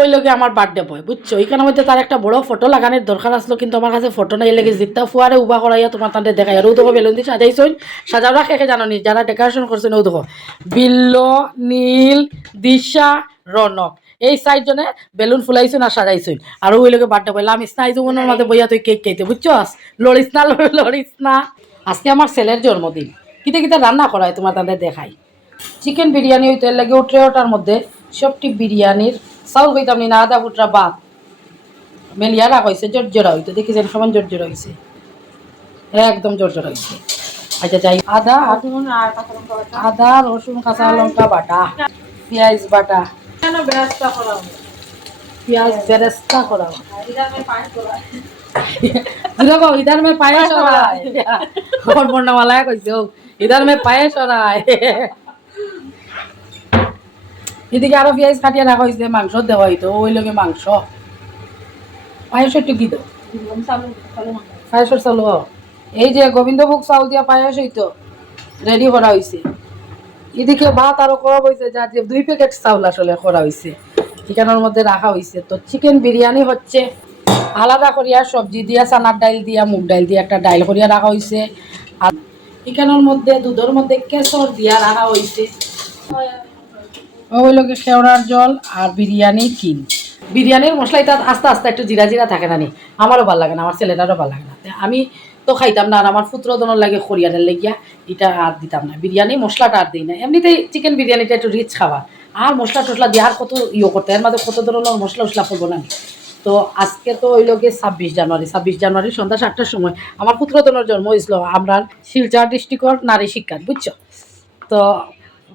ওই লোকে আমার বার্থডে বয় বুঝছো, এখানে মধ্যে তার একটা বড় ফটো লাগানোর দরকার আসলো, কিন্তু আমার কাছে ফটো নাই লেগে জিতটা ফুয়ারে উবা করাইয়া তোমার তাদের দেখাই। আর ও দেখো বেলুন দিয়ে সাজাইছই, সাজাও রাখে জানো নি যারা ডেকোরেশন করছেন। ও দেখো বিল্ল, নীল, দিশা, রনক এই চারজনে বেলুন ফুলাইছুন আর সাজাইছুন। আর ওই লোকে বার্থডে বললাম আমি স্নাই জীবনের মাঝে বইয়া তুই কেক খাইতে বুঝছো, লড়িস না লড়িস না। আজকে আমার ছেলের জন্মদিন, কিতে কিতে রান্না করায় তোমার তাদের দেখাই। চিকেন বিরিয়ানি হইতে লাগে উঠে ওটার মধ্যে সবটি বিরিয়ানির চাউল হইতাম না, আদা ফুটরা ভাত মেলিয়া রাখা হয়েছে, জোরজোড়া হইতো দেখেছেন সমান জোরজোড়া হয়েছে, একদম জোরজোড়া হয়েছে। আচ্ছা যাই, আদা রসুন কাঁচা লঙ্কা বাটা, পেঁয়াজ বাটা, পেঁয়াজ বেরেস্তা করা, इधर में पायस हो रहा है और बोलने वाला है कुछ इधर में पायस हो रहा है। এদিকে আরো পেঁয়াজ কাটিয়ে রাখা হয়েছে, মাংস দেওয়া হইতো ওই লগে মাংস পায়েস একটু কি দাও পায়েসের চালু। এই যে গোবিন্দভোগ চাউল দিয়া পায়েস হইতো রেডি করা হয়েছে। এদিকে ভাত আরো করা হয়েছে, যা যে 2 প্যাকেট চাউল আসলে করা হয়েছে চিকেনের মধ্যে রাখা হয়েছে। তো চিকেন বিরিয়ানি হচ্ছে আলাদা করিয়া সবজি দিয়া চানার ডাইল দিয়া মুগ ডাইল দিয়া একটা ডাইল করিয়া রাখা হয়েছে। আর চিকেনের মধ্যে দুধের মধ্যে কেশর দিয়া রাখা হয়েছে। ওই লোকে কেওড়ার জল আর বিরিয়ানি কিন। বিরিয়ানির মশলা এটা আস্তে আস্তে একটু জিরা জিরা থাকে না নি, আমারও ভালো লাগে না, আমার ছেলেটারও ভালো লাগে না। আমি তো খাইতাম না, আর আমার পুত্রদনের লাগে খরিয়ারের লেগিয়া এটা আর দিতাম না। বিরিয়ানি মশলাটা আর দিই না, এমনিতেই চিকেন বিরিয়ানিটা একটু রিচ খাওয়া, আর মশলা টসলা দিয়ে আর কত ইয়ে করতে এর মধ্যে কত ধরনের মশলা উসলা করবো না। তো আজকে তো ওই লোকে 26 জানুয়ারি সন্ধ্যা 7টার সময় আমার পুত্রদনের জন্ম হয়েছিল আমরা শিলচর ডিস্ট্রিক্টর নারী শিক্ষা বুঝছো। তো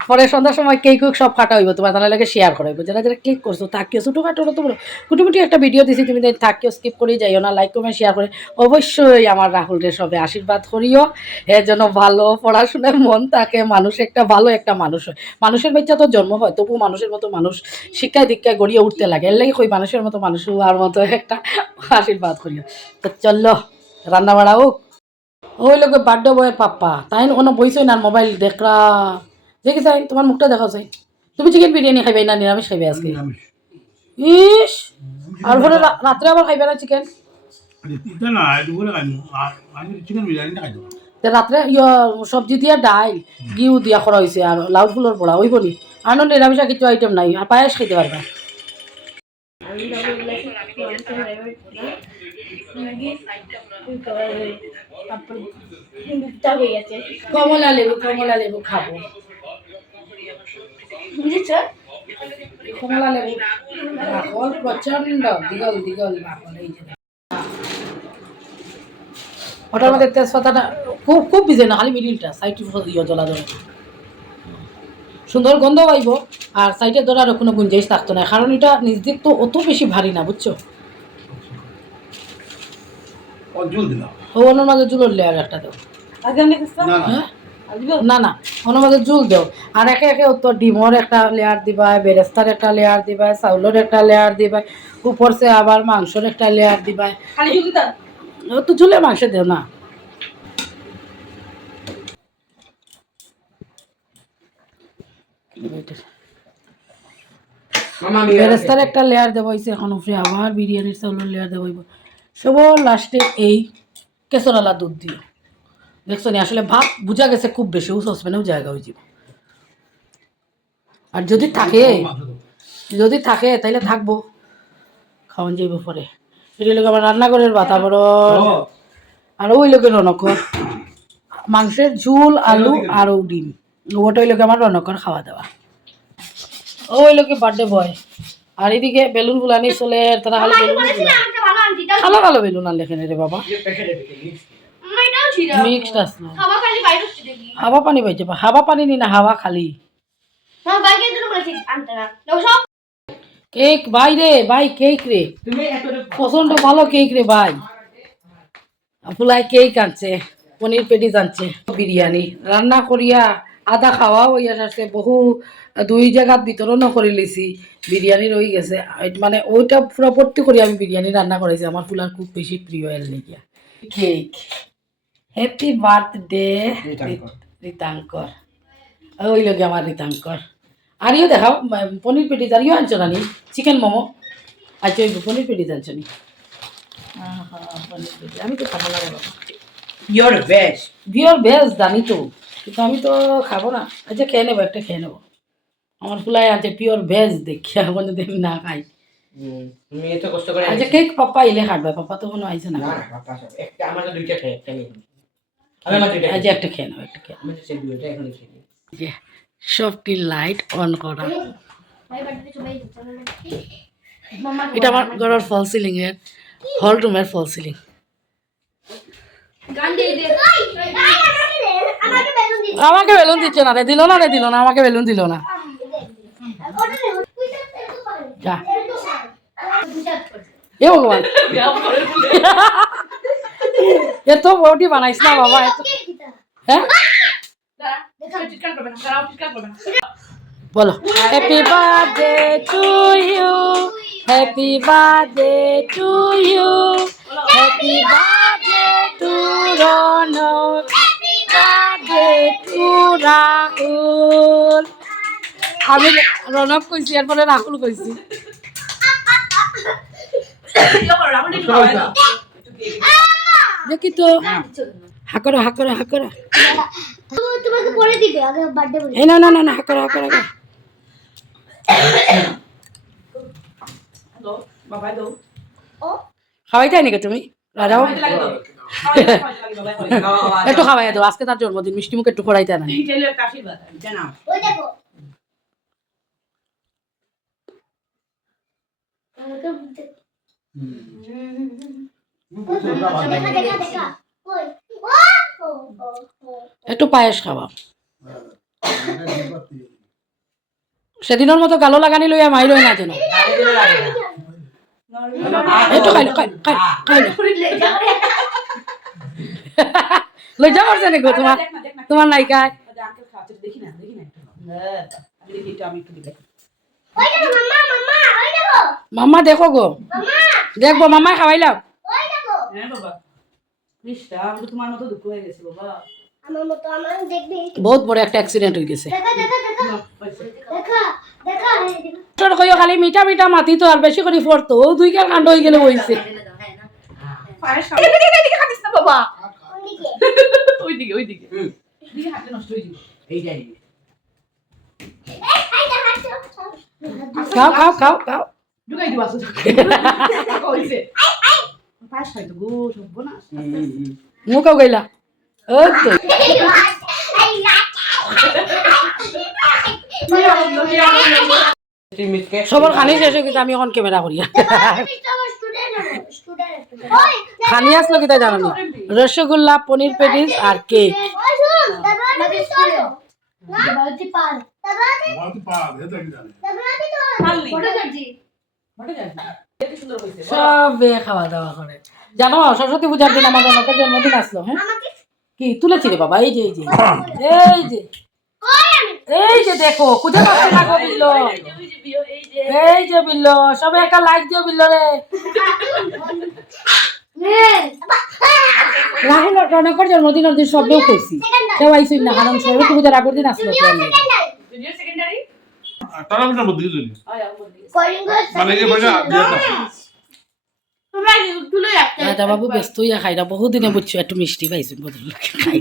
পরে সন্ধ্যার সময় কেক সব কাটা হইব, তোমার তাহলে লাগে শেয়ার করা হইব। যারা যারা ক্লিক করছো থাকিও ছোটোখাটো তো বলো কুটুমুটি একটা ভিডিও দিছি, তুমি থাকিও স্কিপ করে যাইও না, লাইক কমেন্ট শেয়ার করে অবশ্যই আমার রাহুলরে সবে আশীর্বাদ করিও, এর জন্য ভালো পড়াশোনায় মন থাকে, মানুষ একটা ভালো একটা মানুষ হয়। মানুষের বাচ্চা তো জন্ম হয়, তবু মানুষের মতো মানুষ শিক্ষায় দীক্ষায় গড়িয়ে উঠতে লাগে, এর লাগে ওই মানুষের মতো মানুষ হওয়ার মতো একটা আশীর্বাদ করিও। তো চললো রান্না বাড়া হোক। ওই লোকে বার্থডে বয়ের পাপ্পা তাই কোনো বইছই না, মোবাইল দেখরা দেখি চাই তোমার মুখটা দেখা চাই। তুমি চিকেন বিরিয়ানি খাইবে না নিরামিষ খাইবে আজকে? ইস, আর পরে রাত্রে আবার খাইবে না চিকেন? রাত্রে সবজি দিয়া ডাইল ঘিউ দিয়া করা হয়েছে আর লাউ ফুলের পড়া ওই বলি, আর নিরামিষ কিছু আইটেম নাই, আর পায়েস খাইতে পারবে। কমলা লেবু খাবো, কমলা লেবু বাকল প্রচন্ড দিগল দিগল বাকল। এই যে ওটার মধ্যে তেজপাতাটা খুব খুব ভিজে না, খালি মিডিলটা সাইডে জ্বলা জ্বলা সুন্দর গন্ধ পাইব, আর সাইডে ধরার কোনো গুঞ্জাইশ থাকতো না, কারণ এটা নিজ দিক তো অত বেশি ভারী না বুঝছো। ওনার মাঝে জুলোর লেয়ার একটা দেও, না না ওনার মাঝে জুল দেও, আর একে একে উত্তর ডিমর একটা লেয়ার দিবা, বেরেস্তার একটা লেয়ার দিবা, চাউলের একটা লেয়ার দিবা, উপর সে আবার মাংসের একটা লেয়ার দিবা। তো ঝুলে মাংস দেও না, বেরেস্তার একটা লেয়ার দেবো হয়েছে, এখন উপরে আবার বিরিয়ানির চাউলের লেয়ার দেবো সব লাস্টে এই কেশরালা দুধ দিয়ে। দেখছো নি আসলে ভাত বুঝা গেছে খুব বেশি, ও সসপ্যানেও জায়গা হয়ে যাবে। আর যদি থাকে তাইলে থাকবো, খাওয়ান যাইব পরে। এটা লোক আমার রান্নাঘরের বাতাবরণ, আর ওই লোকের রনকর মাংসের ঝুল আলু আর ডিম, ওটাই লোকে আমার রনকর খাওয়া দাওয়া। ওই লোকে বার্থডে বয়, আর এদিকে বেলুন ফুলানি চলে, তারা খালি বেলুন ভালো ভালো বেলুন আনলে এখানে রে বাবা, মিক্সড আসলো হাওয়া পানি পাইছে, হাওয়া পানি নি না হাওয়া খালি কেক। ভাই রে ভাই কেক রে প্রচন্ড ভালো কেক রে ভাই, ফুলাই কেক আনছে, পনির পেটিস আনছে, বিরিয়ানি রান্না করিয়া আদা খাওয়া হইয়া আসছে, বহু 2 জায়গাত বিতরণও করে লিছি, বিরিয়ানি রয়ে গেছে, মানে ওইটা পুরো ভর্তি করে আমি বিরিয়ানি রান্না করেছি, আমার ফুলার খুব বেশি প্রিয় এর লেগিয়া। কেক হ্যাপি বার্থডে রিতাঙ্কর, ওই লগে আমার রিতাঙ্কর। আর ইও দেখাও পনির পেটিস, আর ইও আনছো নানি চিকেন মোমো, আচ্ছা ওই পনির পেটি জানছো নি পনির পেটি আমি তো খাবো না রে বাবা পিওর ভেজ। পিওর ভেজ জানি তো কিন্তু আমি তো খাবো না আচ্ছা খেয়ে নেবো একটা খেয়ে নেবো আমার ফুলাই আছে পিওর ভেজ দেখি এখন যদি আমি না খাই তুমি এত কষ্ট করে আচ্ছা কেক পাপ্পা এলে খাটবে পাপ্পা তো কোনো আইছে না না না পাপা সব একটা আমার তো দুইটা খেয়ে একটা নিয়ে আমি আমার দুইটা আচ্ছা একটা খেয়ে নেবো একটা খেয়ে আমি তো সেই দুইটা এখন খেয়ে নিই। যে সবটি লাইট অন করা এটা আমার ঘরের ফল সিলিং এর হল রুমের ফল সিলিং আমাকে বেলুন দিচ্ছে না রে দিল না আমাকে বেলুন দিল না যা এ ভগবান এত বড়টি বানাইছ না বাবা হ্যাঁ বলো happy birthday to you happy birthday to you happy birthday to Ronak happy birthday to Rahul আমি রনক কইছি এরপরে রাহুল কইছি দেখি তো হাকরা তোমাকে পরে দিবে আগে বার্থডে বলে এই না হাকরা ও খাওয়াই তাই নাকি তুমি রাজাও একটু খাওয়াই দাও আজকে তার জন্মদিন মিষ্টি মুখ একটু করাইতে না ওই দেখো দেখা ওই ও একটু পায়েস খাওয়া সেদিনের মতো গালো লাগানি লইয়া মাই লই না যেন একটু খাইলো লজ্জা করছে নাকি তোমার নায়িকা ওই দেখো মাম্মা ওই দেখো মাম্মা দেখো গো দেখবো মাম্মা খাওয়াইলাম ওই দেখো তোমার মতো দুঃখ হয়ে গেছে বাবা আমার মতো আমার দেখবি বহুত বড় একটা অ্যাক্সিডেন্ট হয়ে গেছে দেখা ছোট কইও খালি মিঠা মাতি তো আর বেশি করে পড়তো ও দুই কার কাণ্ড হয়ে গেলে বইছে এইটাই খাও মুখাও গেলা ও তো সবার খানি শেষ হয়ে গেছে আমি এখন ক্যামেরা করি খানি আসলো কি তাই জানো না রসগোল্লা পনির পেটিস আর কেক সবে খাওয়া দাওয়া করে জানো সরস্বতী পূজার দিন আমার রনকের জন্মদিন আসলো হ্যাঁ কি তুলেছি রে বাবা এই যে দেখো খুঁজে পাচ্ছি না গো বিল্ল এই যে বিল্ল সবে একটা লাইক দিও বিল্ল রে রাহুল রনকের জন্মদিনের দিন সবেও কইছি কেউ আইসই না কারণ সরস্বতী পূজার আগের দিন আসলো বাবু ব্যস্ত হইয়া খাই না বহুদিনে বুঝছো একটু মিষ্টি পাইছি বদল খাই